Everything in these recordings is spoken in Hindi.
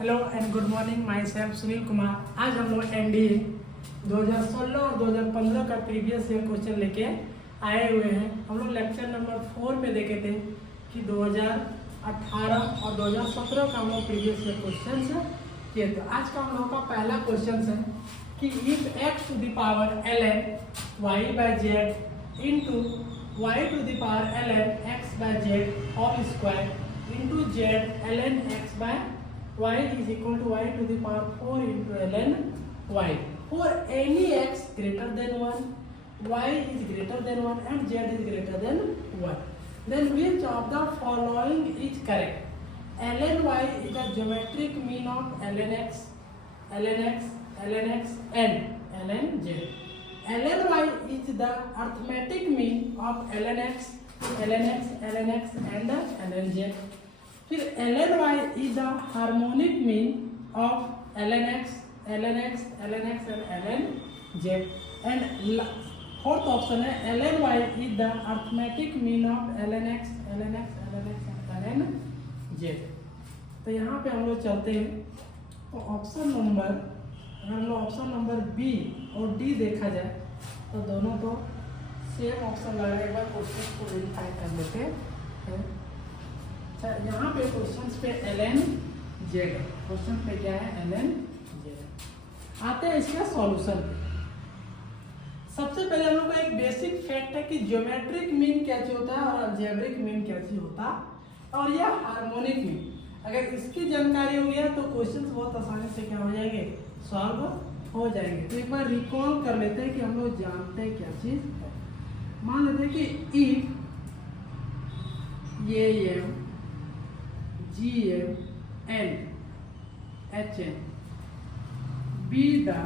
Hello and good morning, my self Sunil Kumar. आज हम लोग एनडीए 2016 और 2015 का प्रीवियस ईयर क्वेश्चन लेके आए हुए हैं। हम लोग लेक्चर नंबर 4 में देखे थे कि 2018 और 2017 का हम लोग प्रीवियस ईयर क्वेश्चन किए थे। आज का हम लोग का पहला क्वेश्चन है कि if x to the power ln y by z into y to the power ln x by z whole square into z ln x by y is equal to y to the power 4 into ln y. For any x greater than 1, y is greater than 1 and z is greater than 1. Then which of the following is correct? Ln y is the geometric mean of ln x, ln x, ln x and ln z. Ln y is the arithmetic mean of ln x, ln x, ln x and ln z. फिर ln y is the harmonic mean of ln x, ln x, ln x and ln z. And fourth option है ln y is the arithmetic mean of ln x, ln x, ln x and ln z. तो यहाँ पे हम लोग चलते हैं तो ऑप्शन नंबर, अगर हम लोग ऑप्शन नंबर बी और डी देखा जाए तो दोनों तो सेम ऑप्शन लग रहा है। एक बार क्वेश्चन को वेरीफाई कर लेते हैं। यहाँ पे क्वेश्चन पे ln z, क्वेश्चन पे क्या है ln z। आते हैं इसका सॉल्यूशन। सबसे पहले हम लोग का एक बेसिक फैक्ट है कि ज्योमेट्रिक मीन क्या चीज होता है और अलजेब्रिक मीन क्या चीज होता है और यह हार्मोनिक मीन। अगर इसकी जानकारी हो गया तो क्वेश्चन बहुत आसानी से क्या हो जाएंगे, सॉल्व हो जाएंगे। तो एक बार रिकॉल कर लेते हैं कि हम लोग जानते हैं क्या चीज है। मान लेते हैं कि इफ ये GM and HM be the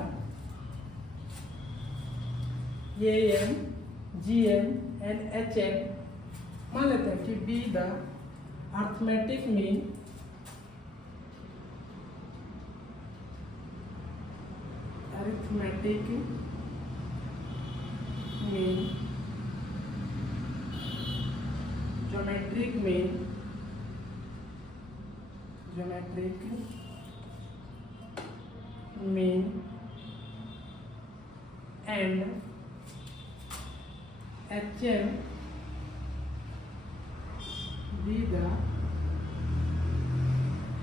AM, GM and HM, मान लेते हैं कि be the arithmetic mean geometric mean and HM be the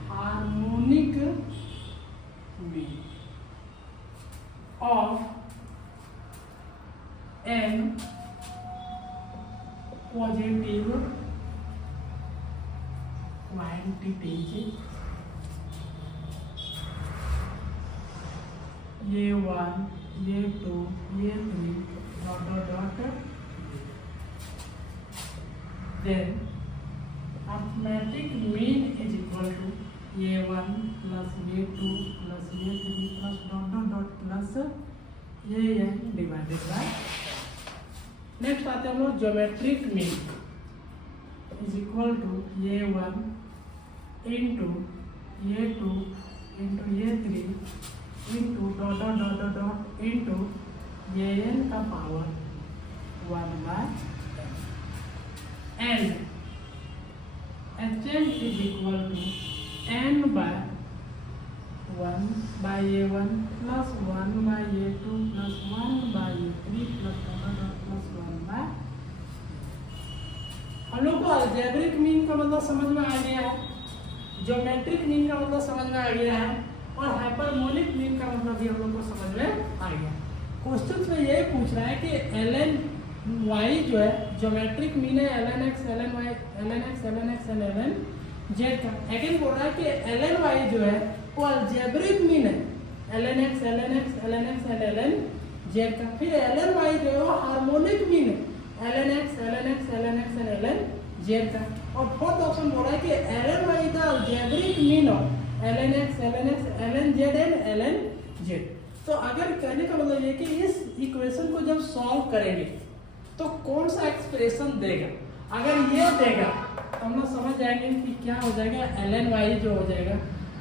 harmonic mean of n positive quantities ये 1, ये 2, ये 3 dot then arithmetic mean is equal to ये 1 plus ये 2 plus ये 3 plus dot plus ये divided by। नेक्स्ट आते हैं हम लोग geometric mean is equal to ये 1 इंटू ये 2 इंटू ये 3 इंटू डॉट इंटू ये n का power 1 by n HM is equal to n by 1 by ये 1 प्लस 1 बाय ये 2 प्लस 1 बाय ये 3 प्लस डॉट प्लस 1 बाय। हम लोग को अलजेब्रिक मीन का मतलब समझ में आ गया है, ज्योमेट्रिक मीन का मतलब समझ में आ गया है और हाइपरमोनिक मीन का मतलब भी हम लोग को समझ में आ गया। क्वेश्चन में यही पूछ रहा है कि ln y जो है ज्योमेट्रिक मीन है ln x, ln y, ln x, ln x and ln z का। अगेन बोल रहा है कि ln y जो है वो अलजेब्रिक मीन है ln x, ln x, ln x and ln z का। फिर ln y जो है वो हार्मोनिक मीन है ln x, ln x, ln x and ln z का। और फोर्थ ऑप्शन बोल रहा है कि ln y is the algebraic mean of ln x, ln x, ln z and ln z। तो अगर कहने का मतलब ये कि इस इक्वेशन को जब सॉल्व करेंगे तो कौन सा एक्सप्रेशन देगा। अगर ये देगा तो हम लोग समझ जाएंगे कि क्या हो जाएगा, ln y जो हो जाएगा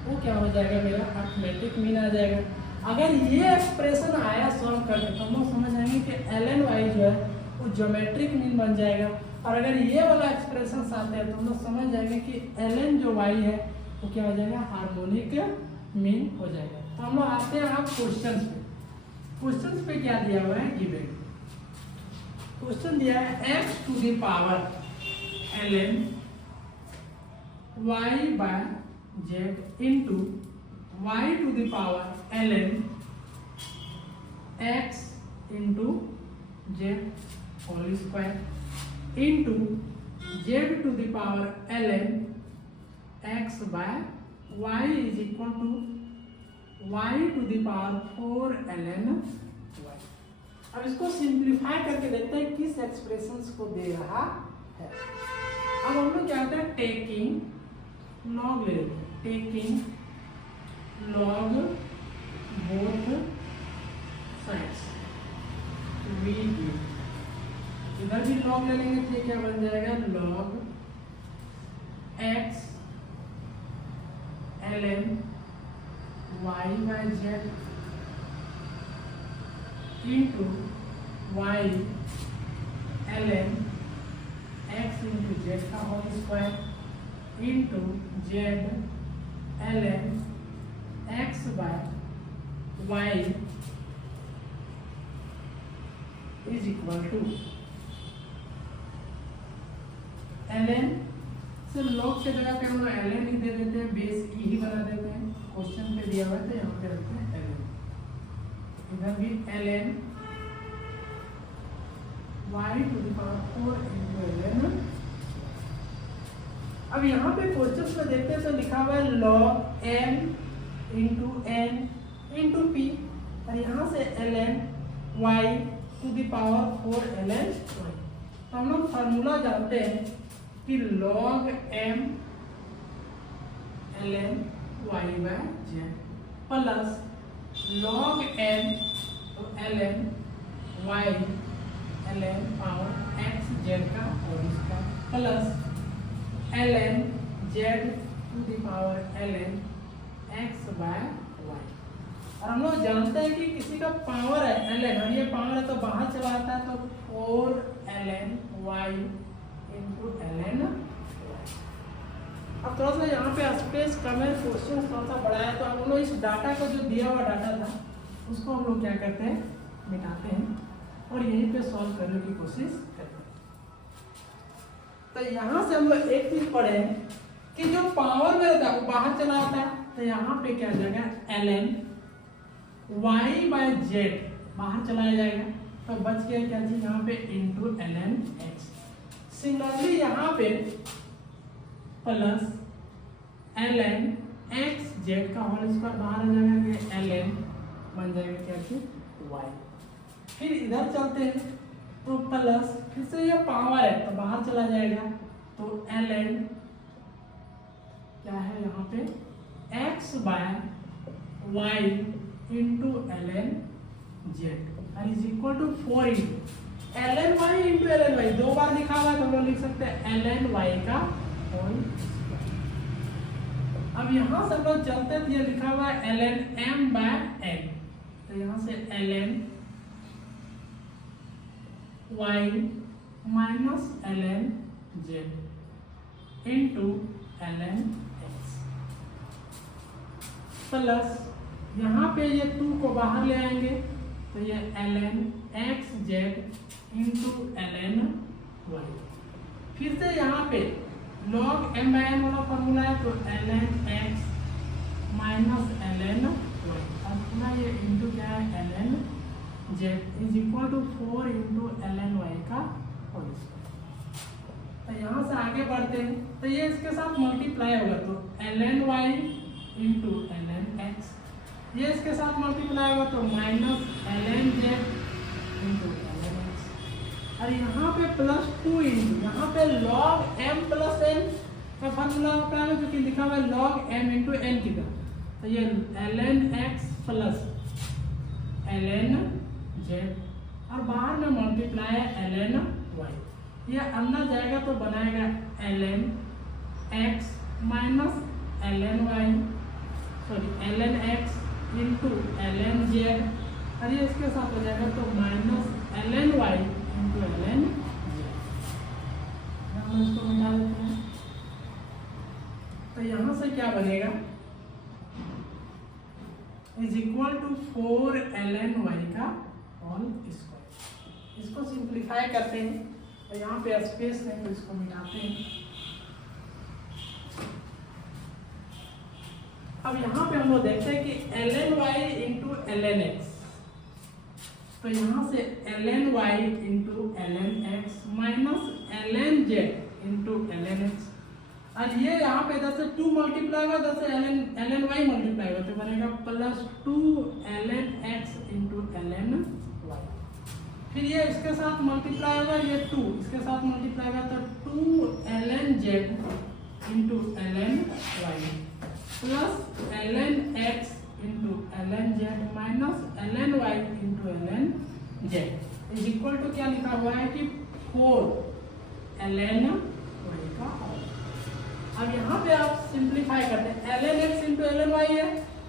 वो क्या हो जाएगा, मेरा अर्थमेटिक मीन आ जाएगा। अगर ये एक्सप्रेशन आया सॉल्व करने तो हम लोग समझ जाएंगे कि ln y जो है वो ज्योमेट्रिक मीन बन जाएगा। और अगर ये वाला एक्सप्रेशन आते हैं तो हम लोग समझ जाएंगे कि ln जो y है तो क्या हो जाएगा, हार्मोनिक मीन हो जाएगा। तो हम लोग आते हैं अब क्वेश्चंस पे। क्वेश्चंस पे क्या दिया हुआ है, गिवन क्वेश्चन दिया है x to the power ln y by z into y to the power ln x into z whole square into z to the power ln x by y is equal to y to the power 4 ln y। अब इसको सिंप्लीफाई करके देखते हैं किस एक्सप्रेशंस को दे रहा है। अब हम लोग क्या होता है, टेकिंग लॉग ले लेते हैं, taking log both sides we give, इधर भी लॉग ले लेंगे तो क्या बन जाएगा, log x ln y by z into y ln x into z का whole square into z ln x by y is equal to ln से लॉग के जगह पे हम लोग ln ही दे देते हैं, बेस ई ही बना देते हैं। क्वेश्चन पे दिया हुआ है तो यहाँ पे रखते हैं ln, इधर भी ln y to the power 4 into ln। अब यहाँ पे क्वेश्चन में देखते हैं तो लिखा हुआ है log m into n into p, और यहाँ से ln y to the power 4 ln y। तो हम लोग फार्मूला जानते हैं कि log m ln y by z plus log n तो ln y ln power x z का whole square plus ln z to the power ln x by y। और हम लोग जानते हैं कि किसी का पावर है ln, और ये पावर है तो बाहर चला आता है तो 4 ln y into ln y। अब थोड़ा सा यहाँ पे स्पेस कम है, क्वेश्चन थोड़ा सा बड़ा है, तो हम लोग इस डाटा को जो दिया हुआ डाटा था उसको हम लोग क्या करते हैं, मिटाते हैं और यहीं पे सॉल्व करने की कोशिश करते हैं। तो यहाँ से हम लोग एक चीज पढ़े कि जो पावर में रहता है वो बाहर चला आता है, तो यहाँ पे क्या जाएगा, ln y बाय z बाहर चलाया जाएगा, तो बच गया क्या चीज यहाँ पे, इंटू ln x। सिमिलरली यहाँ पे प्लस ln x z का होल स्क्वायर बाहर आ जाएगा, ln बन जाएगा क्या चीज, y। फिर इधर चलते हैं तो प्लस, फिर से ये पावर है तो बाहर चला जाएगा, तो ln क्या है यहाँ पे, x by y into ln z is equal to 4 into ln y into ln y, दो बार लिखा हुआ है तो हम लोग लिख सकते हैं ln y का होल स्क्वायर। अब यहाँ से हम लोग चलते हैं तो ये लिखा हुआ है ln m बाय n, तो यहाँ से ln y minus ln z into ln x plus यहाँ पे ये 2 को बाहर ले आएंगे तो ये ln x z into ln y। फिर से यहाँ पे log m by n वाला फॉर्मूला है तो ln x minus ln y, और पुनः ये इंटू क्या है, ln z is equal to 4 into ln y का होल स्क्वायर। तो यहाँ से आगे बढ़ते हैं तो ये इसके साथ मल्टीप्लाई होगा, तो ln y into ln x, ये इसके साथ मल्टीप्लाई होगा तो minus ln z into ln x, और यहाँ पे प्लस 2 इंटू यहाँ पे log m प्लस n का फॉर्मूला होता है जो कि लिखा हुआ है log m इंटू n की तरह, तो ये ln x plus ln z और बाहर में मल्टीप्लाई है ln y, ये अंदर जाएगा तो बनाएगा ln x minus ln y, sorry ln x into ln z, और ये इसके साथ हो जाएगा तो minus ln y into ln z। हम इसको मिटा देते हैं तो तो यहाँ से क्या बनेगा, is equal to 4ln y का होल स्क्वायर। इसको सिंप्लीफाई करते हैं, और यहाँ पे स्पेस है तो इसको मिटाते हैं। अब यहाँ पे हम लोग देखते हैं कि ln y into ln x, तो यहाँ से ln y into ln x minus ln z into ln x, और ये यहाँ पे इधर से 2 मल्टीप्लाई होगा, इधर से ln y मल्टीप्लाई होगा, तो बनेगा plus 2ln x into ln y। फिर ये इसके साथ मल्टीप्लाई होगा, ये 2 इसके साथ मल्टीप्लाई होगा, तो 2ln z into ln y plus ln x into ln z minus ln y into ln z is equal to क्या लिखा हुआ है कि 4ln y का होल। अब यहाँ पे आप सिंप्लीफाई करते हैं, ln x into ln y है,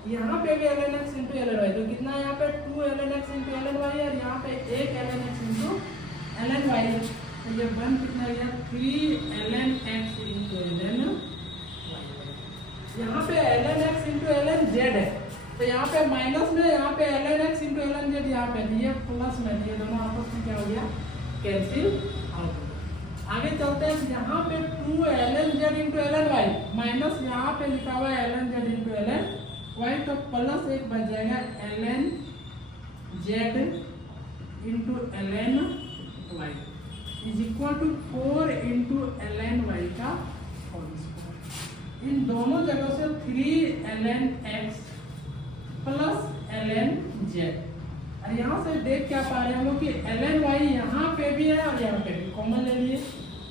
यहाँ पे भी ln x into ln y, तो कितना यहाँ पे 2ln x into ln y है, और यहाँ पे 1ln x into ln y है, तो ये बन कितना गया 3ln x into ln y। यहाँ पे ln x into ln z है, तो यहाँ पे माइनस में, यहाँ पे ln x into ln z, यहाँ पे ये प्लस में, ये दोनों आपस में क्या हो गया, कैंसिल आउट हो गया। आगे चलते हैं, यहाँ पे 2ln z into ln y minus यहाँ पे लिखा हुआ है ln z into ln y, तो प्लस एक बच जाएगा ln z into ln y is equal to 4 into ln y का होल स्क्वायर। इन दोनों जगह से 3ln x plus ln z, और यहाँ से देख क्या पा रहे हैं हम लोग कि ln y यहाँ पे भी है और यहाँ पे भी, कॉमन ले लिए,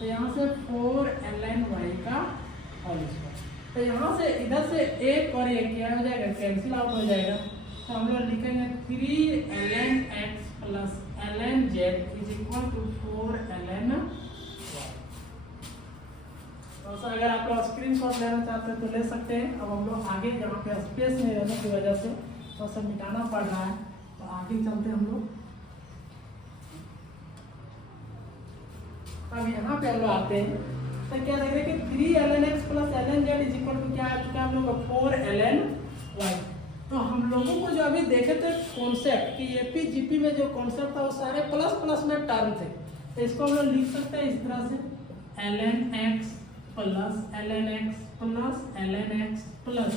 तो यहाँ से 4ln y का होल स्क्वायर। तो यहाँ से इधर से एक और एक क्या हो जाएगा, कैंसिल आउट हो जाएगा, तो हम लोग लिखेंगे 3ln x plus ln z is equal to 4ln y। तो अगर आप लोग स्क्रीनशॉट लेना चाहते हैं तो ले सकते हैं। अब हम लोग आगे, जहाँ पे स्पेस नहीं रहने की वजह से तो सब मिटाना पड़ रहा है, तो आगे चलते हैं हम लोग। अब यहाँ पे हम लोग आते हैं, तो क्या देख रहे हैं कि 3ln x plus ln z is equal to क्या आ चुका है हम लोग का 4ln y। तो हम लोगों को जो अभी देखे थे कॉन्सेप्ट कि एपी जीपी में जो कॉन्सेप्ट था वो सारे प्लस प्लस में टर्म थे, तो इसको हम लोग लिख सकते हैं इस तरह से ln x plus ln x plus ln x plus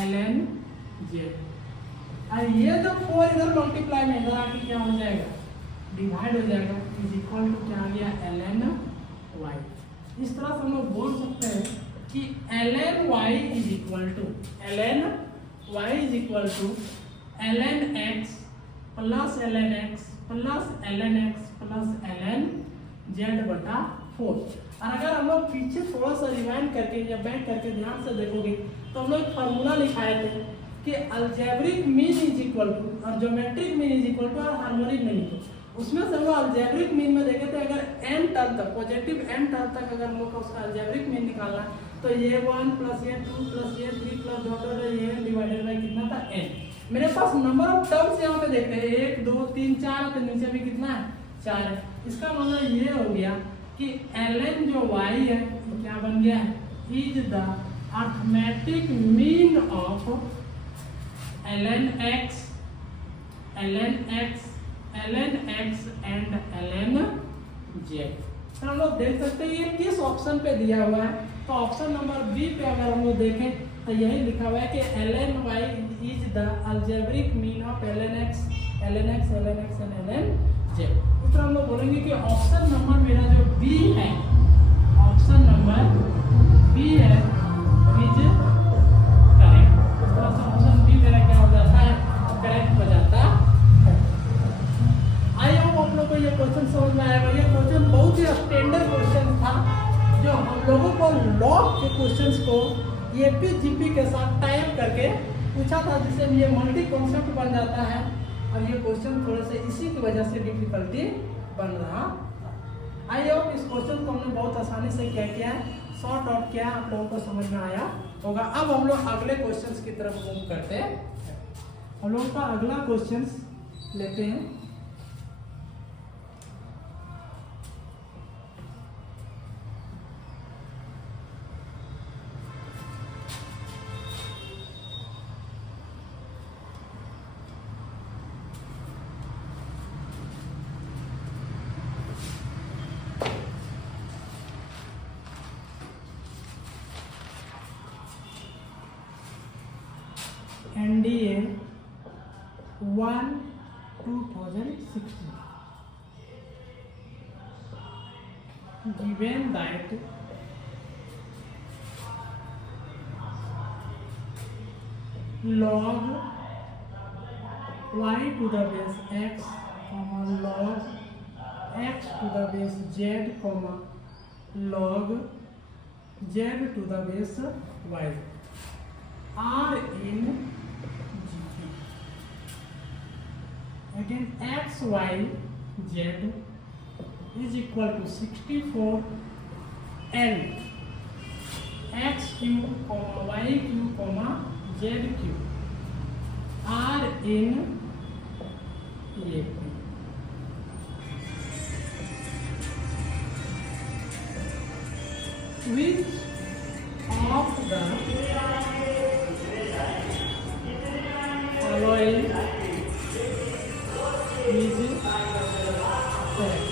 ln z, और ये जो 4 इधर मल्टीप्लाई में इधर आके क्या हो जाएगा, डिवाइड हो जाएगा, इज इक्वल टू क्या आ गया ln y। इस तरह से हम लोग बोल सकते हैं कि ln y is equal to ln y is equal to ln x plus ln x plus ln x plus ln z बटा 4। और अगर हम लोग पीछे थोड़ा सा रिवाइंड करके या बैक करके ध्यान से देखोगे तो हम लोग एक फार्मूला लिखाए थे कि algebraic mean is equal to और geometric mean is equal to और हार्मोनिक मीन इक्वल। उसमें से हम लोग अलजेब्रिक मीन में देखे थे, अगर n टर्म तक पॉजिटिव n टर्म तक अगर हम लोग का उसका अलजेब्रिक मीन निकालना तो ये 1 प्लस ये 2 प्लस ये 3 प्लस डॉट ये डिवाइडेड बाय कितना था n। मेरे पास नंबर ऑफ टर्म्स यहाँ पे देखते हैं 1 2 3 4, तो नीचे भी कितना है 4 है। इसका मतलब ये हो गया कि ln जो y है क्या बन गया है, is the arithmetic mean of ln x and ln z। तो हम लोग देख सकते हैं ये किस ऑप्शन पे दिया हुआ है, तो ऑप्शन नंबर बी पे अगर हम लोग देखें तो यही लिखा हुआ है कि ln y is the algebraic mean of ln x and ln z। इस तरह हम लोग बोलेंगे कि ऑप्शन नंबर मेरा जो बी है, ऑप्शन नंबर बी है इज करेक्ट। इस तरह से ऑप्शन बी मेरा क्या हो जाता है, करेक्ट हो जाता है। आई होप आप लोग को ये क्वेश्चन समझ में आएगा। ये क्वेश्चन बहुत ही स्टैंडर्ड क्वेश्चन था जो हम लोगों को लॉग के क्वेश्चंस को एपी जीपी के साथ टाइप करके पूछा था, जिससे ये मल्टी कॉन्सेप्ट बन जाता है। और ये क्वेश्चन थोड़े से इसी की वजह से डिफिकल्टी बन रहा था। आई होप इस क्वेश्चन को हमने बहुत आसानी से क्या किया है, सॉर्ट आउट किया, आप लोगों को समझ में आया होगा। अब हम लोग अगले क्वेश्चंस की तरफ मूव करते हैं। हम लोग का अगला क्वेश्चंस लेते हैं। NDA 1/2016 given that log y to the base x, log x to the base z, log z to the base y are in GP. Again, x, y, z is equal to 64 L x cube, y cube, z cube are in AP. Which of the following is correct?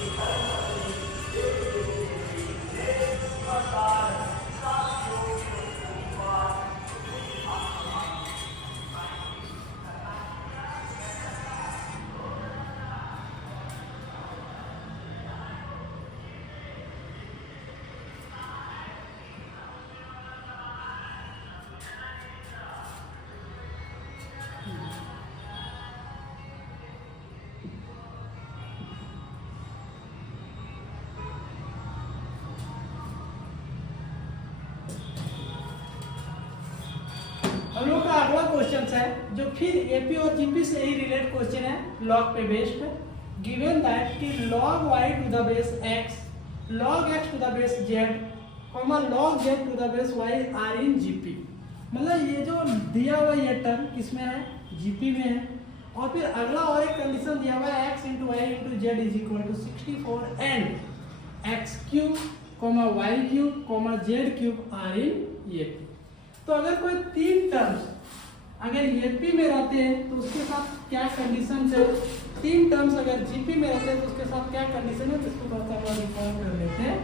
हम लोग का अगला क्वेश्चन है जो फिर एपी और जीपी से ही रिलेटेड क्वेश्चन है, लॉग पे बेस्ड। गिवन दैट कि log y to the base x, log x to the base z, log z to the base y are in GP. मतलब ये जो दिया हुआ ये टर्म किसमें है, जीपी में है। और फिर अगला और एक कंडीशन दिया हुआ है x into y into z is equal to 64 n x cube, y cube, z cube are in AP. तो अगर कोई तीन टर्म्स अगर एपी में रहते हैं तो उसके साथ क्या कंडीशन है, तीन टर्म्स अगर जीपी में रहते हैं तो उसके साथ क्या कंडीशन है, इसको थोड़ा सा हम रिकॉर्ड कर लेते हैं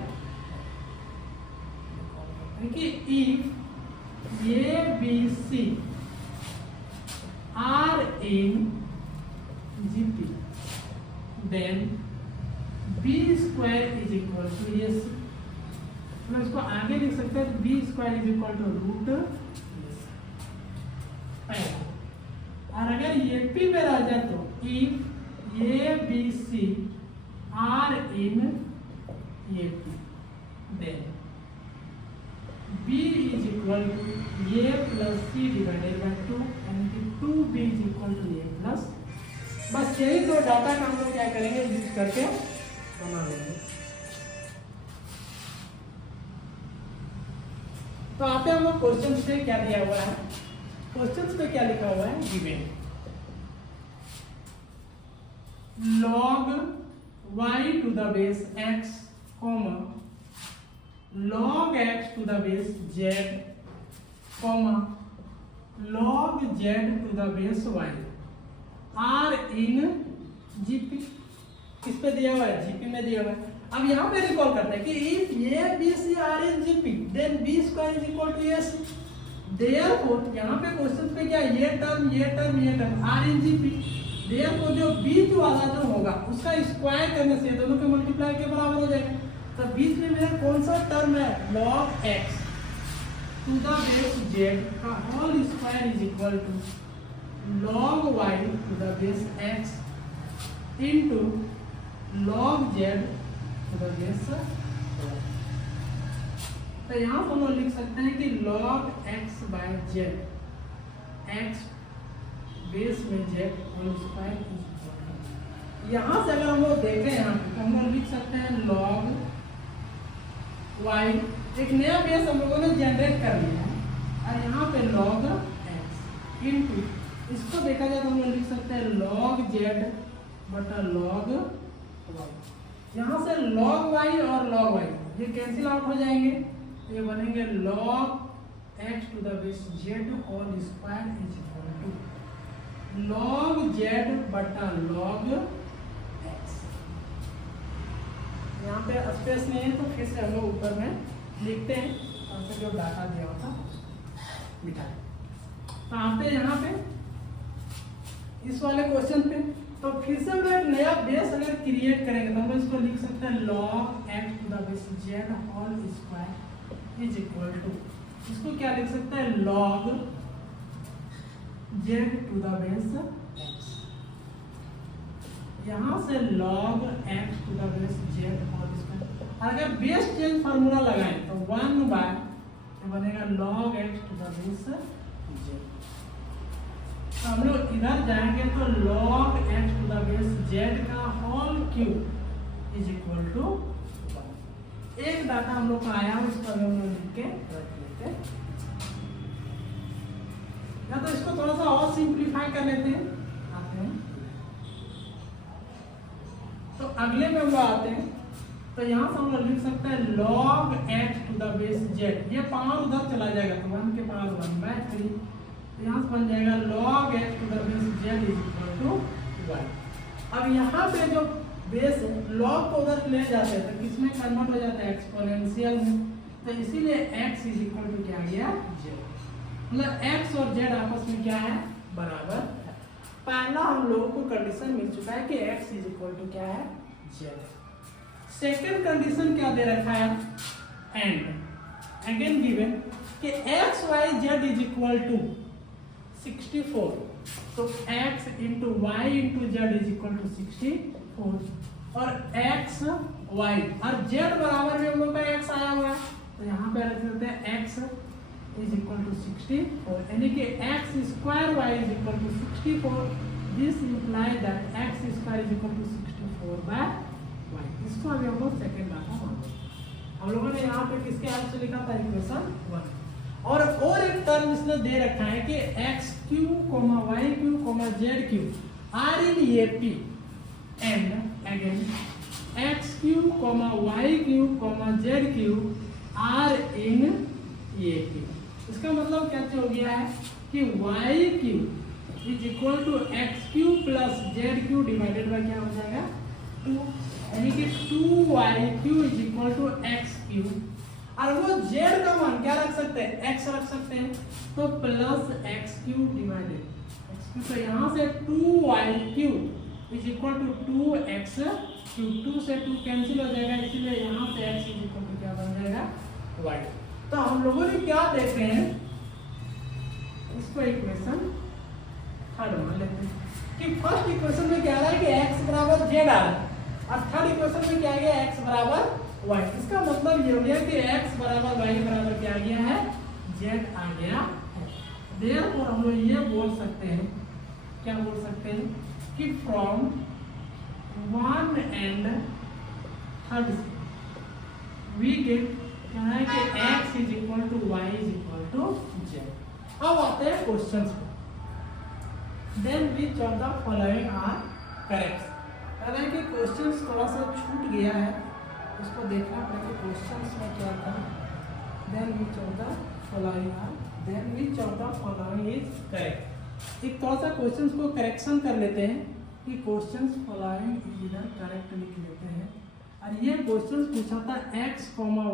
कि if A B C are in GP then B square is equal to A C. मैं इसको आगे लिख सकते हैं, B square is equal to root. और अगर एपी में रह जाए तो if A B C are in AP then B is equal to A plus C divided by 2 and 2b is equal to A plus. बस यही दो डाटा का हम लोग क्या करेंगे, यूज करके बना लेंगे। तो यहाँ पे हम लोग क्वेश्चन पे क्या दिया हुआ है, क्वेश्चन पे क्या लिखा हुआ है, given log y to the base x, log x to the base z, log z to the base y are in GP। किस पे दिया हुआ है, जीपी में दिया हुआ है। अब यहाँ पे रिकॉल करते हैं कि if A B C are in GP then B square is equal to A c. Therefore यहाँ पे क्वेश्चन पे क्या, ये term are in GP. Therefore जो बीच वाला जो होगा उसका स्क्वायर करने से दोनों के मल्टीप्लाई के बराबर हो जाएगा। तो बीच में मेरा कौन सा टर्म है, log x to the base z का whole square is equal to log y to the base x into log z to the base. तो यहाँ हम लोग लिख सकते हैं कि log x by z, x base में z होल स्क्वायर। यहाँ से अगर हम लोग देखें यहाँ तो हम लोग लिख सकते हैं log y, एक नया बेस हम लोगों ने जनरेट कर लिया है, और यहाँ पे log x इनटू, इसको देखा जाए तो हम लोग लिख सकते हैं log z बटा log y। यहाँ से log y और log y ये कैंसिल आउट हो जाएंगे, ये बनेंगे log x to the base z whole square is equal to log z बटा log x। यहाँ पे स्पेस नहीं है तो फिर से हम लोग ऊपर में लिखते हैं, और से जो डाटा दिया होता मिटा। तो यहाँ पे इस वाले क्वेश्चन पे। तो फिर से हम लोग एक नया बेस अगर क्रिएट करेंगे तो हम लोग इसको लिख सकते हैं log x to the base z whole square is equal to, इसको क्या लिख सकते हैं log z to the base x, यहाँ से log x to the base z whole square. अगर बेस चेंज फार्मूला लगाएं तो 1 बाय बनेगा log x to the base z। तो हम लोग इधर जाएंगे तो log x to the base z का whole cube is equal to 1। एक डाटा हम लोग का आया उसको हम लोग लिख के रख लेते हैं, या तो इसको थोड़ा सा और सिंप्लीफाई कर लेते हैं। आते हैं तो अगले में हम लोग आते हैं, तो यहाँ से हम लोग लिख सकते हैं log x to the base z, ये पावर उधर चला जाएगा तो 1 के पावर 1 बाय 3, यहाँ से बन जाएगा log x to the base z is equal to 1। अब यहाँ पे जो बेस है log को उधर ले जाते हैं तो किसमें कन्वर्ट हो जाता है एक्सपोनेंशियल में, तो इसीलिए x इज इक्वल टू क्या आ गया z, मतलब x और z आपस में क्या है बराबर है। पहला हम लोगों को कंडीशन मिल चुका है कि x इज इक्वल टू क्या है z। सेकेंड कंडीशन क्या दे रखा है एंड, अगेन गिवन कि x y z is equal to 64, तो x into y into z is equal to 64 और x y और z बराबर में हम लोग का x आया हुआ है तो यहाँ पे रख देते हैं x इज इक्वल टू 64, यानी कि x square y is equal to 64, this imply that x square is equal to 64 by y। इसको अभी हम लोग सेकेंड डाटा मानते हैं। हम लोगों ने यहाँ पे किसके हेल्प से लिखा था इक्वेशन 1, और एक टर्म इसने दे रखा है कि x cube comma y cube comma z cube are in A P and again x cube comma y cube comma z cube are in A P. इसका मतलब क्या हो गया है कि y cube is equal to x cube plus z cube divided by क्या हो जाएगा 2, यानी कि 2y³ इज इक्वल टू एक्स क्यू, और वो z का मान क्या रख सकते हैं x रख सकते हैं तो प्लस x³ डिवाइडेड x³, तो यहाँ से 2y³ इज इक्वल टू 2x³, 2 से 2 कैंसिल हो जाएगा, इसीलिए यहाँ से x इज इक्वल टू क्या बन जाएगा y। तो हम लोगों ने क्या देखे हैं इसको इक्वेशन थर्ड मान लेते हैं कि फर्स्ट इक्वेशन में क्या आ रहा है कि x बराबर z आ रहा है और थर्ड इक्वेशन में क्या आ गया x बराबर y। इसका मतलब ये हो गया कि x बराबर y बराबर क्या आ गया है z आ गया है। देयरफॉर हम लोग ये बोल सकते हैं, क्या बोल सकते हैं कि from 1 and third we get क्या है कि x is equal to y is equal to z। अब आते हैं क्वेश्चंस पे, then which of the following are correct. कहना है कि क्वेश्चंस थोड़ा सा छूट गया है, उसको देखना पड़ेगा क्वेश्चंस में क्या था। Then which of the following are, then which of the following is correct. एक थोड़ा सा क्वेश्चंस को करेक्शन कर लेते हैं कि क्वेश्चंस फॉलोइंग इधर करेक्ट लिख लेते हैं। और ये क्वेश्चंस पूछा था x,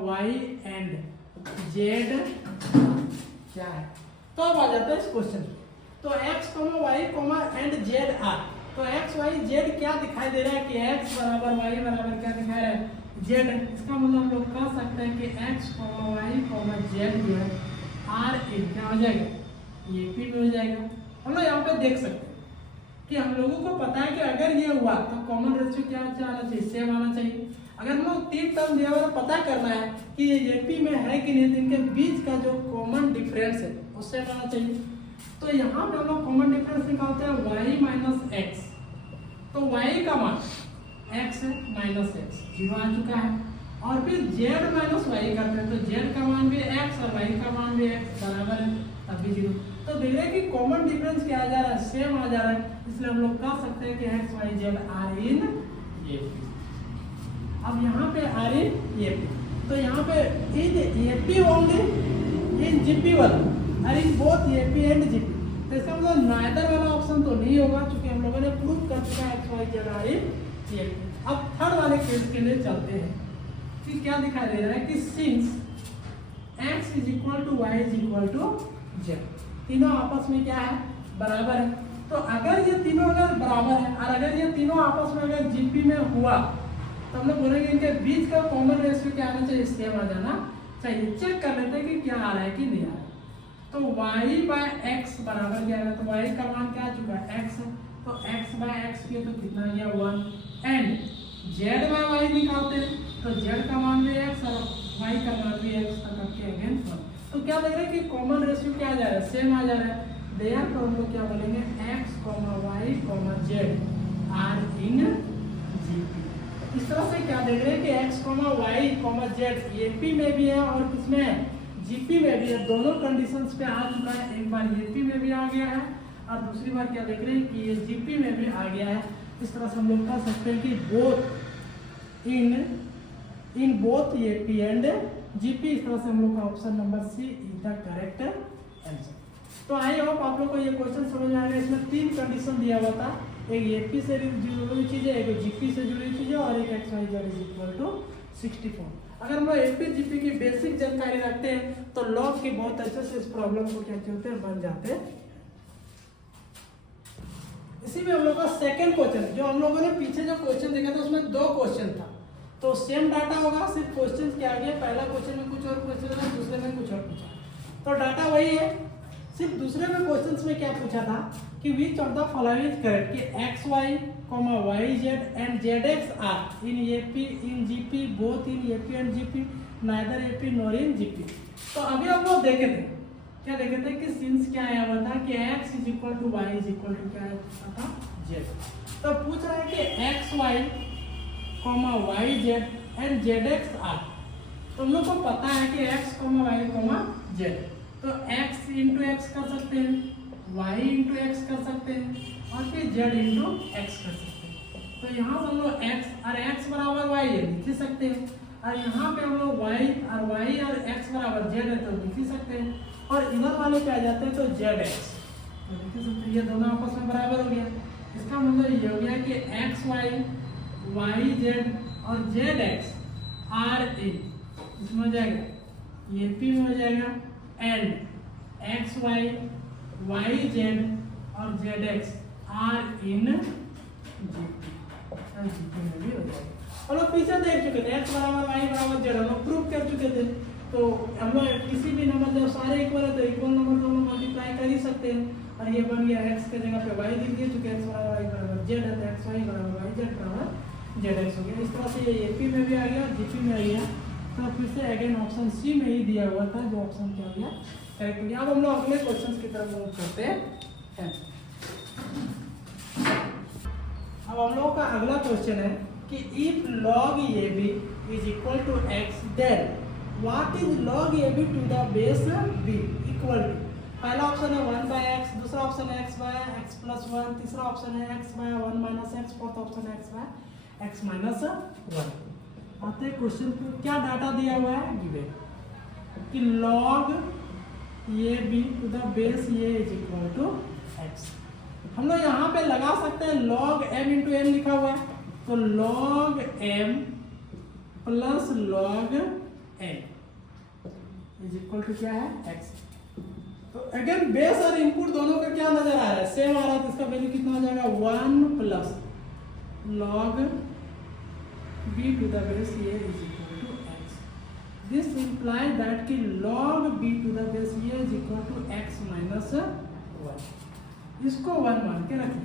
y एंड z क्या है, तो अब आ जाता है इस क्वेश्चन पे। तो x, y and z are, तो x y z क्या दिखाई दे रहा है कि x बराबर y बराबर क्या दिखा रहा है z। इसका मतलब हम लोग कह सकते हैं कि x, y, z जो है आर इन क्या हो जाएगा ये पी में हो जाएगा। हम लोग यहाँ पे देख सकते हैं कि हम लोगों को पता है कि अगर ये हुआ तो कॉमन रेशियो क्या आना चाहिए, सेम आना चाहिए। अगर हम लोग 3 टर्म दिया हुआ पता करना है कि ये एपी में है कि नहीं, तो इनके बीच का जो कॉमन डिफरेंस है उससे आना चाहिए। तो यहाँ पे हम लोग कॉमन डिफरेंस निकालते हैं y माइनस एक्स, तो y का मान x माइनस एक्स 0 आ चुका है, और फिर z माइनस y करते हैं तो z का मान भी x और y का मान भी x बराबर है तब भी 0। तो देख रहे हैं कि कॉमन डिफरेंस क्या आ जा रहा है, सेम आ जा रहा है, इसलिए हम लोग कह सकते हैं कि x y z are in ये। अब यहाँ पे आर इन ये, तो यहाँ पे in AP only in GP one और in both AP and GP, तो इसका मतलब नाइदर वाला ऑप्शन तो नहीं होगा क्योंकि हम लोगों ने प्रूव कर चुका है x y z are in ये। अब थर्ड वाले केस के लिए चलते हैं कि क्या दिखाई दे रहा है कि since x is equal to y is equal to z, तीनों आपस में क्या है बराबर है, तो अगर ये तीनों अगर बराबर है और अगर ये तीनों आपस में अगर जीपी में हुआ तो हम लोग बोलेंगे इनके बीच का कॉमन रेशियो क्या आना चाहिए, सेम आ जाना चाहिए। चेक कर लेते हैं कि क्या आ रहा है कि नहीं आ रहा है। तो y बाय एक्स बराबर क्या है, तो y का मान क्या आ चुका है, x है, तो x बाय एक्स किया तो कितना आ गया 1 एंड z बाय y निकालते हैं तो z का मान भी x और y का मान भी x तक आपके अगेन 1। तो क्या लग रहा है कि कॉमन रेशियो क्या आ जा रहा है, सेम आ जा रहा है। देयर तो हम लोग क्या बोलेंगे x, y, z are in GP. इस तरह से क्या देख रहे हैं कि x, y, z एपी में भी है और किसमें है, जीपी में भी है। दोनों कंडीशंस पे आ चुका है, एक बार एपी में भी आ गया है और दूसरी बार क्या देख रहे हैं कि ये जीपी में भी आ गया है। इस तरह से हम लोग कह सकते हैं कि both in both AP and GP. इस तरह से हम लोग का option number C is the correct answer. तो आई होप आप लोग को ये क्वेश्चन समझ में आएगा। इसमें 3 कंडीशन दिया हुआ था, एक एपी से जुड़ी हुई चीज है, एक जीपी से जुड़ी हुई चीज है और एक x y z is equal to 64। अगर हम लोग एपी जीपी की बेसिक जानकारी रखते हैं तो लॉग के बहुत अच्छे से इस प्रॉब्लम को क्या होते हैं बन जाते हैं। इसी में हम लोग का सेकंड क्वेश्चन, जो हम लोगों ने पीछे जो क्वेश्चन देखा था उसमें 2 क्वेश्चन था, तो सेम डाटा होगा, सिर्फ क्वेश्चन क्या आ गया, पहला क्वेश्चन में कुछ और क्वेश्चन था, दूसरे में कुछ और पूछा, तो डाटा वही है। सिर्फ दूसरे में क्वेश्चंस में क्या पूछा था कि which of the following is correct, कि x Y Y Z and Z x are in AP in GP, both in AP and GP, neither AP nor in GP. तो अभी हम लोग देखे थे, क्या देखे थे कि सिंस क्या आया हुआ था कि x is equal to y is equal to क्या आया था जेड। तो पूछ रहा है कि x Y Y Z and Z x are. तो हम लोग को पता है कि x वाई जेड, तो x इंटू एक्स कर सकते हैं, y इंटू एक्स कर सकते हैं और फिर z इंटू एक्स कर सकते हैं। तो यहाँ से हम लोग x और x बराबर y है लिख ही सकते हैं, और यहाँ पे हम लोग y और x बराबर z है तो लिख ही सकते हैं, और इधर वाले पे आ जाते हैं तो zx तो लिख ही सकते हैं। ये दोनों आपस में बराबर हो गया। इसका मतलब ये हो गया कि x y z और zx आर इसमें हो जाएगा, ये p में हो जाएगा, एंड एक्स वाई जेड और z x are in GP में भी हो जाएगा। हम लोग पीछे देख चुके थे एक्स बराबर वाई बराबर जेड, हम लोग प्रूव कर चुके थे। तो हम लोग किसी भी नंबर जब सारे इक्वल है तो इक्वल नंबर को हम लोग मल्टीप्लाई कर ही सकते हैं, और ये बन गया एक्स के जगह पे वाई लिख दिए, चूंकि एक्स बराबर वाई बराबर जेड है तो एक्स वाई बराबर वाई जेड बराबर जेड एक्स हो गया। इस तरह से ये एपी में भी आ गया, जीपी में आ गया। तो फिर से अगेन ऑप्शन सी में ही दिया हुआ था, जो ऑप्शन क्या हो गया करेक्ट हो गया। अब हम लोग अगले क्वेश्चंस की तरफ मूव करते हैं। अब हम लोगों का अगला क्वेश्चन है कि if log ab is equal to x then what is log ab to the base b equal to। पहला ऑप्शन है 1 बाय x, दूसरा ऑप्शन है x बाय x प्लस 1, तीसरा ऑप्शन है x by 1 minus x, fourth option है x बाय x माइनस 1। आते क्वेश्चन पे क्या डाटा दिया हुआ है, गिवन कि log a b to the base a is equal to x. हम लोग यहाँ पे लगा सकते हैं log m इंटू एम लिखा हुआ है, तो log m plus log n is equal to क्या है x। तो अगेन बेस और इनपुट दोनों का क्या नजर आ रहा है, सेम आ रहा है, तो इसका वैल्यू कितना हो जाएगा 1 plus log b to the base a is equal to x। This implies that कि log b to the base a is equal to x minus 1। इसको 1 मान के रखें।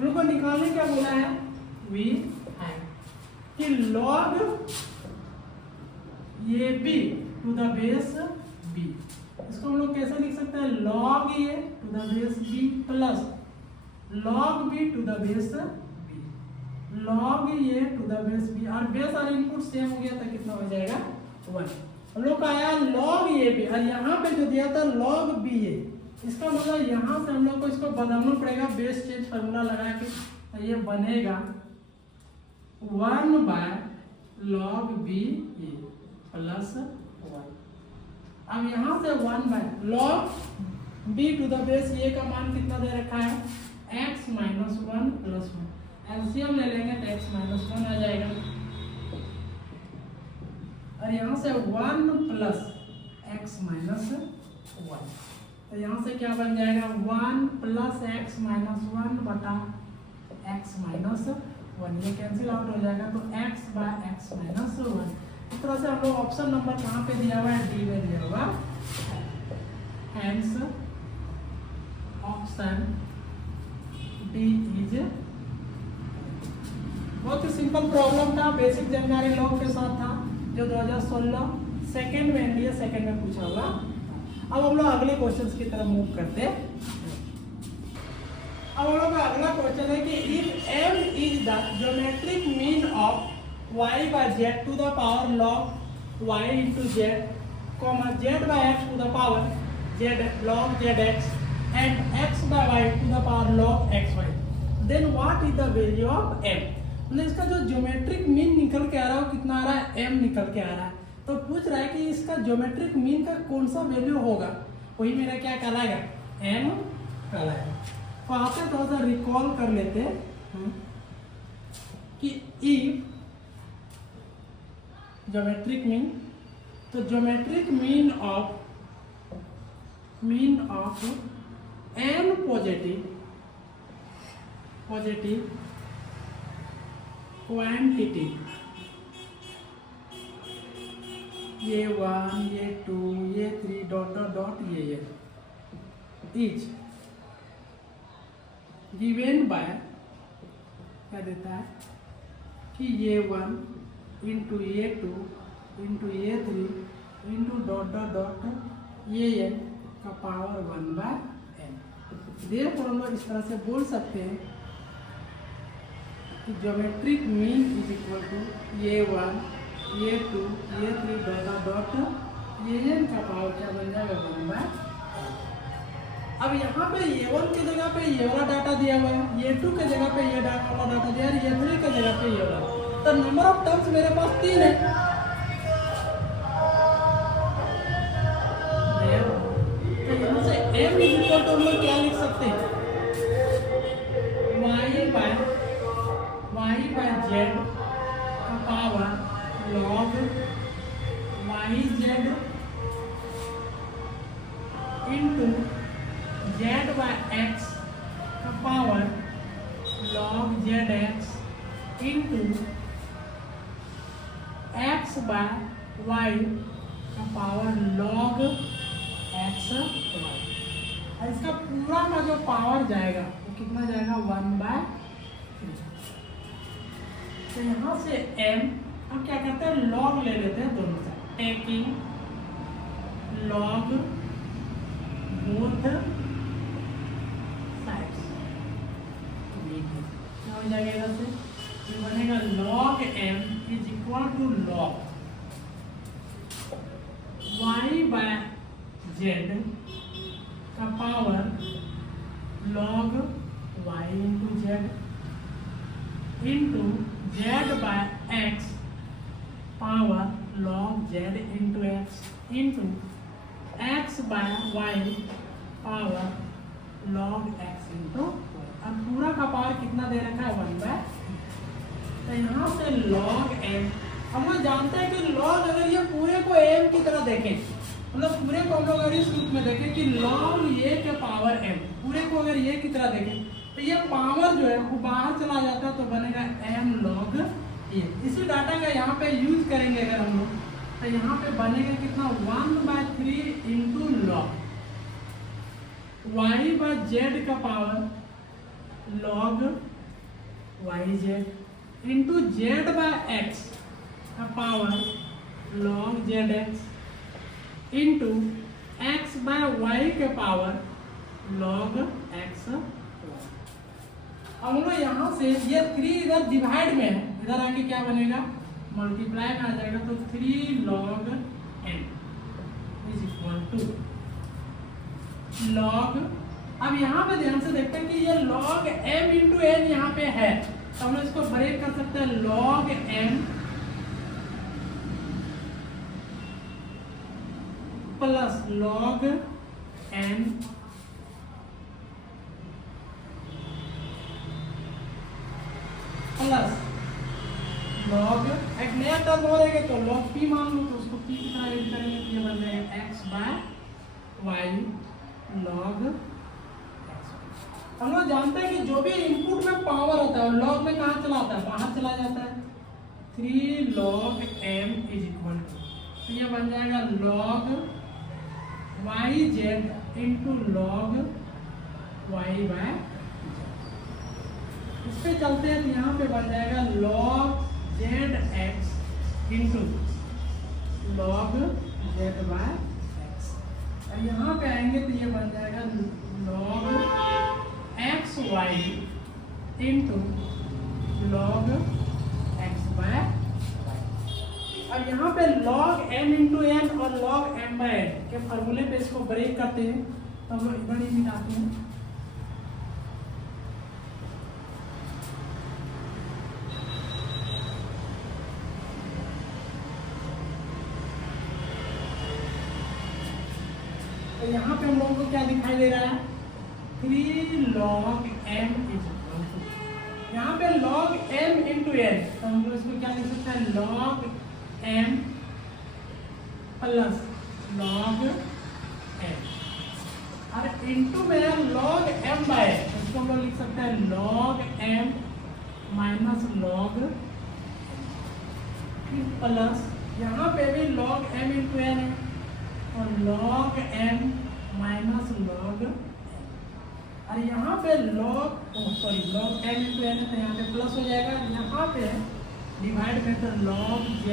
उनको निकालने क्या बोला है, we have कि log a b to the base b, इसको हम लोग कैसे लिख सकते हैं, log a to the base b plus log b to the base log a to the base b, और बेस और इनपुट सेम हो गया था, कितना हो जाएगा 1। हम लोग का आया log a b, और यहाँ पे जो दिया था log b a, इसका मतलब यहाँ से हम लोग को इसको बदलना पड़ेगा, बेस चेंज फार्मूला लगा के, तो ये बनेगा 1 by log b a plus 1। अब यहाँ से 1 by log b to the base a का मान कितना दे रखा है, x माइनस 1 प्लस 1। एलसीएम ले लेंगे तो x माइनस 1 आ जाएगा, और यहाँ से 1 प्लस x माइनस 1। तो यहाँ से क्या बन जाएगा 1 प्लस एक्स माइनस 1 बटा एक्स माइनस 1, ये कैंसिल आउट हो जाएगा तो x बाय एक्स माइनस 1। इस तरह से हम लोग ऑप्शन नंबर कहाँ पे दिया हुआ है, डी में दिया हुआ। Hence option D is. बहुत ही सिंपल प्रॉब्लम था, बेसिक जानकारी लोग के साथ था, जो 2016 सेकेंड में एनडीए सेकेंड में पूछा हुआ। अब हम लोग अगले क्वेश्चन की तरफ मूव करते हैं। अब हम लोग का अगला क्वेश्चन है कि if m is the geometric mean of y by z to the power log y into z, comma z by x to the power z log zx and x by y to the power log xy, then what is the value of m? मतलब इसका जो ज्योमेट्रिक मीन निकल के आ रहा है वो कितना आ रहा है, m निकल के आ रहा है। तो पूछ रहा है कि इसका ज्योमेट्रिक मीन का कौन सा वैल्यू होगा, वही मेरा क्या कहलाएगा, m कहलाएगा। तो आपसे थोड़ा सा रिकॉल कर लेते हैं कि इफ ज्योमेट्रिक मीन, तो geometric mean of n positive quantity, ये 1 ये 2 ये 3 डॉट डॉट डॉट ये इज गिवेन बाय, क्या देता है कि ये 1 इंटू ये 2 इंटू ये 3 इंटू डॉट डॉट डॉट ये n का पावर 1 बाय n। देयरफॉर हम लोग इस तरह से बोल सकते हैं कि geometric mean is equal to ये 1 ये 2 ये 3 डॉट डॉट ये n का पावर क्या बन जाएगा 1 बाय। अब यहाँ पे ये 1 की जगह पे ये वाला डाटा दिया हुआ है, ये 2 के जगह पे ये वाला डाटा दिया है, ये 3 के जगह पे ये वाला। तो नंबर ऑफ टर्म्स मेरे पास 3 है। तो यहाँ से m इज इक्वल टू हम लोग क्या लिख सकते हैं, y बाय z का power log yz into z by x का power log zx into x by y का पावर log xy। और इसका पूरा का जो पावर जाएगा वो कितना जाएगा 1 बाय 3। तो यहाँ से m हम क्या करते हैं, log ले लेते हैं दोनों से, टेकिंग log बोथ साइड्स। क्या हो जाएगा इधर से, ये बनेगा log m is equal to log y by z का power log y into z into z by x power log z into x into x by y power log x into y। अब पूरा का पावर कितना दे रखा है 1 बाय। तो यहाँ से log m, हम लोग जानते हैं कि log अगर ये पूरे को m की तरह देखें, मतलब पूरे को हम लोग अगर इस रूप में देखें कि log ये के पावर m, पूरे को अगर ये की तरह देखें तो ये पावर जो है वो बाहर चला जाता है, तो बनेगा m log ये। इसी डाटा का यहाँ पे यूज करेंगे अगर हम लोग, तो यहाँ पे बनेगा कितना 1 by 3 into log y by z का power log yz into z by x का power log zx into x by y के पावर log x। अब हम लोग यहाँ से ये 3 इधर डिवाइड में है, इधर आके क्या बनेगा, मल्टीप्लाई में आ जाएगा, तो 3 log n is equal to log। अब यहाँ पे ध्यान से देखते हैं कि ये log m इंटू n यहाँ पे है, तो हम इसको ब्रेक कर सकते हैं, log m plus log n plus log, एक नया टर्म हो रहेगा तो log p मान लो, तो उसको p की तरह यूज करेंगे, तो ये बन जाएगा x by y log x। हम लोग जानते हैं कि जो भी इनपुट में पावर होता है लॉग में कहाँ चला आता है, बाहर चला जाता है। 3 log m is equal to, तो ये बन जाएगा log yz into log y by, इस पे चलते हैं तो यहाँ पे बन जाएगा log zx into log z by x, और यहाँ पे आएंगे तो ये बन जाएगा log xy into log x by y। अब यहाँ पे log m इंटू n और log m बाय n के फॉर्मूले पे इसको ब्रेक करते हैं, तो हम लोग इधर ही मिटाते हैं। तो यहाँ पे हम लोगों को क्या दिखाई दे रहा है, 3 log m is equal to, यहाँ पे log m इंटू n, तो हम लोग इसको क्या लिख सकते हैं, log m plus log m, और इंटू में log m बाय, इसको हम लोग लिख सकते हैं log m minus log plus, यहाँ पे भी log m इंटू n है और log m minus log m, और यहाँ पे log m इंटू n है तो यहाँ पे प्लस हो जाएगा, यहाँ पे डिवाइड करते हैं log z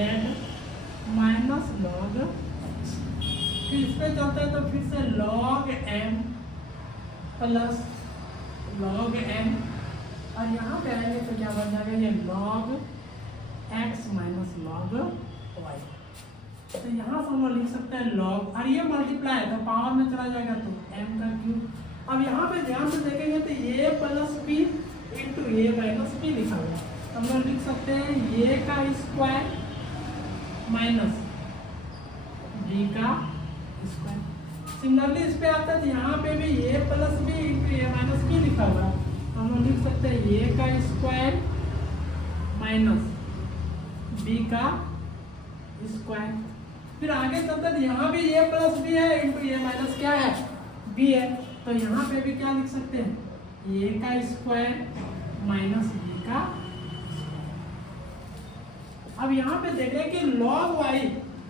minus log x, फिर इस पे चलता है तो फिर से log m plus log m, और यहाँ पे आएंगे तो क्या बन जाएगा, ये log x minus log y, तो यहाँ से हम लोग लिख सकते हैं log, और ये मल्टीप्लाई तो पावर में चला जाएगा तो m का क्यूब। अब यहाँ पे ध्यान से देखेंगे तो a plus b into a minus b लिखा हुआ है, हम लोग लिख सकते हैं a का स्क्वायर माइनस b का स्क्वायर। सिमिलरली इस पे आता है तो यहाँ पे भी a plus b into a minus b लिखा हुआ है, हम लोग लिख सकते हैं a का स्क्वायर माइनस b का स्क्वायर। फिर आगे चलते तो यहाँ भी a प्लस b है इंटू a माइनस क्या है, b है, तो यहाँ पे भी क्या लिख सकते हैं, a का स्क्वायर माइनस b का। अब यहाँ पे देख रहे हैं कि log y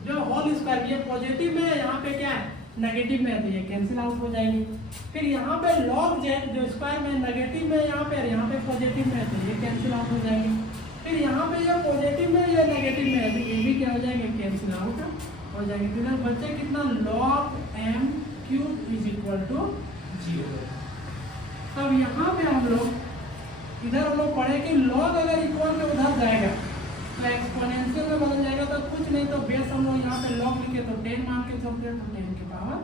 जो होल स्क्वायर, ये पॉजिटिव में है, यहाँ पे क्या है नेगेटिव में है, तो ये कैंसिल आउट हो जाएंगे। फिर यहाँ पे log z जो स्क्वायर में नेगेटिव में यहाँ पे पॉजिटिव में है, तो ये कैंसिल आउट हो जाएंगे। फिर यहाँ पे ये पॉजिटिव में ये नेगेटिव में है, तो ये भी क्या हो जाएंगे, कैंसिल आउट हो जाएंगे। तो इधर बच्चे कितना, log m cube is equal to 0। तब यहाँ पे हम लोग इधर हम लोग पढ़े कि log अगर इक्वल में उधर जाएगा तो एक्सपोनेंशियल में बदल जाएगा, तो कुछ नहीं तो बेस हम लोग यहाँ पे log लिखे तो 10 मान के चलते हैं, तो 10 की पावर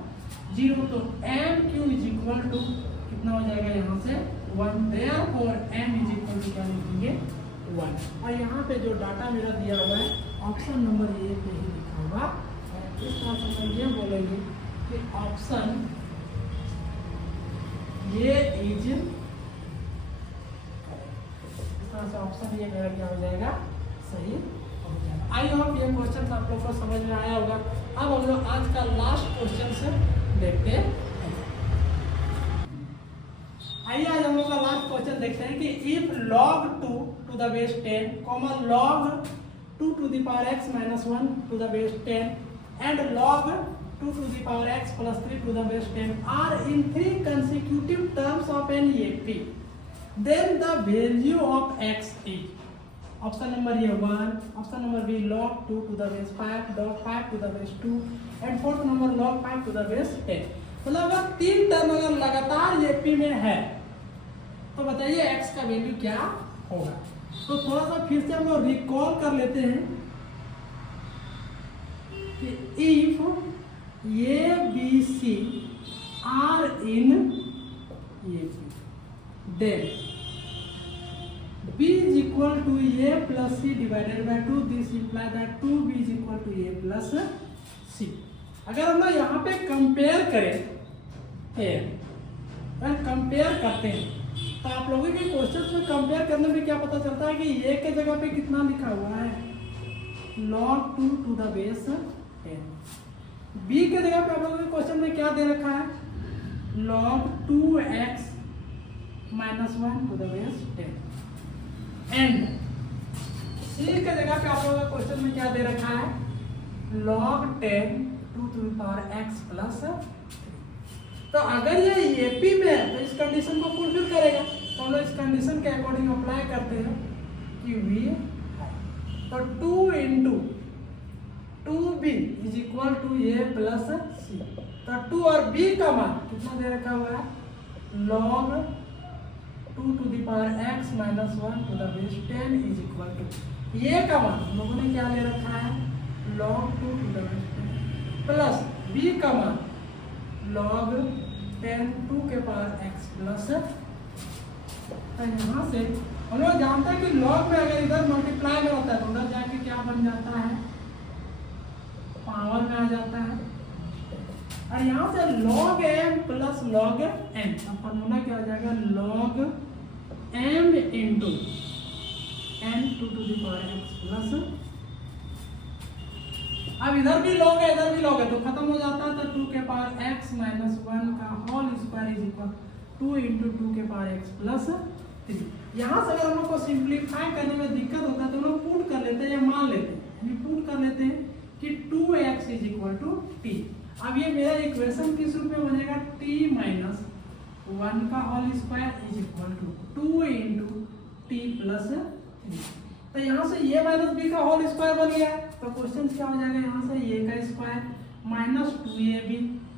0, तो m cube is equal to कितना हो जाएगा, यहाँ से 1, therefore m is equal to क्या लिखेंगे 1। और यहाँ पे जो डाटा मेरा दिया हुआ है ऑप्शन नंबर ए पे ही लिखा हुआ, इस तरह से हम ये बोलेंगे कि ऑप्शन ये इज, इस तरह से ऑप्शन ये मेरा क्या हो जाएगा, सही हो जाएगा। आई होप ये क्वेश्चन आप लोग को समझ में आया होगा। अब हम लोग आज का लास्ट क्वेश्चन से देखते हैं। आइए आज हम लोग का लास्ट क्वेश्चन देखते हैं कि if log 2 to the base 10, log 2 to the power x minus 1 to the base 10 and log 2 to the power x plus 3 to the base 10 are in 3 consecutive terms of an EFP, then the value of x is option number ये 1, option number b log 2 to the base 5, log 5 to the base 2 and fourth number log 5 to the base 10। मतलब अगर 3 टर्म अगर लगातार EFP में है तो बताइए x का वैल्यू क्या होगा। तो थोड़ा सा फिर से हम लोग रिकॉल कर लेते हैं कि if A B C are in EFP, then B is equal to A plus C divided by 2, this implies that 2B is equal to A plus C। अगर हम लोग यहाँ पे कंपेयर करें, अगर कंपेयर करते हैं तो आप लोगों के क्वेश्चन में कंपेयर करने में क्या पता चलता है कि A के जगह पे कितना लिखा हुआ है, log 2 to the base 10। B के जगह पे आप लोगों के क्वेश्चन में क्या दे रखा है, log 2x minus 1 to the base 10 and C के जगह पे आप लोगों का क्वेश्चन में क्या दे रखा है, log 10 2 to the power x plus. तो अगर ये एपी में है तो इस कंडीशन को फुलफिल करेगा, तो हम लोग इस कंडीशन के अकॉर्डिंग अप्लाई करते हैं कि v है तो 2 into 2b is equal to a plus C. तो 2 और b का मान कितना दे रखा हुआ है, log 2 to the power x minus 1 to the base 10 is equal to a का मान हम लोगों ने क्या ले रखा है, log 2 to the base 10 plus b का मान log 10 2 के पावर x प्लस। तो यहाँ से हम लोग जानते हैं कि log में अगर इधर मल्टीप्लाई में होता है तो उधर जाके क्या बन जाता है, पावर में आ जाता है। और यहाँ से log m plus log n, अब फॉर्मूला क्या हो जाएगा, log m into n 2 to the power x plus. अब इधर भी log है इधर भी log है तो खत्म हो जाता है, तो 2 के पावर x माइनस 1 का whole square is equal 2 into 2 के पावर x प्लस 3। यहाँ से अगर हम लोग को सिंप्लीफाई करने में दिक्कत होता है तो हम लोग पुट कर लेते हैं या मान लेते हैं, यानी पुट कर लेते हैं कि 2x is equal to t। अब ये मेरा इक्वेशन किस रूप में बनेगा, t माइनस 1 का whole square is equal to 2 into t plus 3। तो यहाँ से a माइनस बी का होल स्क्वायर बन गया, तो क्वेश्चन क्या हो जाएगा, यहाँ से a का square minus 2ab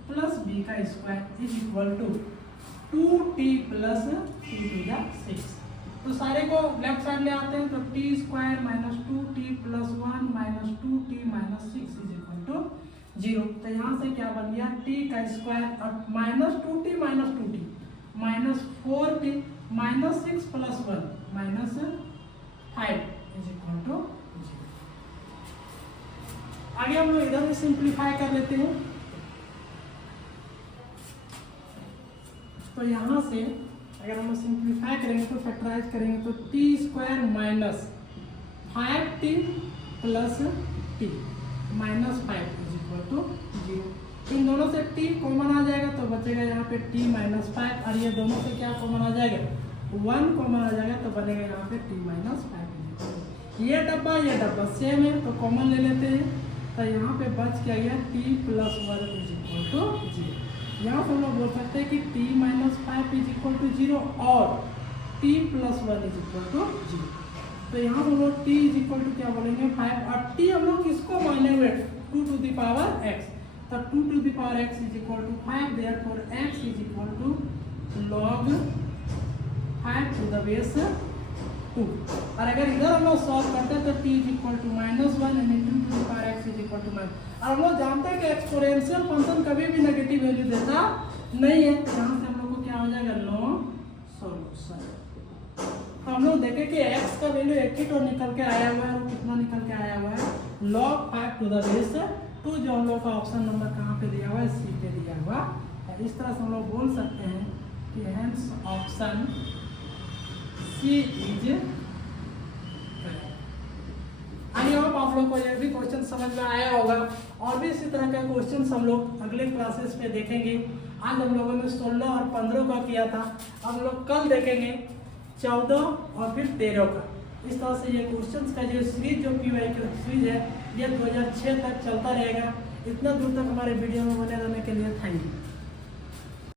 plus b का square is equal to 2t plus 3 to the 6। तो सारे को लेफ्ट साइड ले आते हैं, तो t square minus 2t plus 1 minus 2t minus 6 is equal to 0। तो यहाँ से क्या बन गया, t का स्क्वायर और minus 2t minus 4t minus 6 plus 1 minus 5 is equal to 0। आगे हम लोग इधर भी सिंप्लीफाई कर लेते हैं, तो यहाँ से अगर हम लोग सिंप्लीफाई करेंगे तो फैक्टराइज करेंगे तो t square minus 5t plus t minus 5 is equal to 0। इन दोनों से t कॉमन आ जाएगा तो बचेगा यहाँ पे t माइनस 5, और ये दोनों से क्या कॉमन आ जाएगा, 1 कॉमन आ जाएगा तो बनेगा यहाँ पे t माइनस 5। ये डब्बा सेम है तो कॉमन ले लेते हैं, तो यहाँ पे बच क्या गया, t plus 1 is equal to 0। यहाँ से हम लोग बोल सकते हैं कि t minus 5 is equal to 0 और t plus 1 is equal to 0। तो यहाँ से हम लोग t इज इक्वल टू क्या बोलेंगे 5, और t हम लोग किसको माने हुए 2 टू द पावर x, तो 2 to the power x is equal to 5, therefore x is equal to log 5 to the base 2। और अगर इधर हम लोग सॉल्व करते हैं तो t is equal to minus 1 into 2 to the power x is equal to minus. और हम लोग जानते हैं कि एक्सपोनेंशियल फंक्शन कभी भी नेगेटिव वैल्यू देता नहीं है, तो यहाँ से हम लोग को क्या हो जाएगा, नो सॉल्यूशन। तो हम लोग देखें कि x का वैल्यू एक ही तो निकल के आया हुआ है, वो कितना निकल के आया हुआ है, log 5 टू द बेस 2, जो हम लोग का ऑप्शन नंबर कहाँ पे दिया हुआ है, सी पे दिया हुआ है। इस तरह से हम लोग बोल सकते हैं कि hence option c is. I hope आप लोग को यह भी क्वेश्चन समझ में आया होगा, और भी इसी तरह का क्वेश्चन हम लोग अगले क्लासेस में देखेंगे। आज हम लोगों ने 16 और 15 का किया था, हम लोग कल देखेंगे 14 और फिर 13 का। इस तरह से ये क्वेश्चंस का जो सीरीज जो PYQ सीरीज है ये 2006 तक चलता रहेगा। इतना दूर तक हमारे वीडियो में बने रहने के लिए थैंक यू।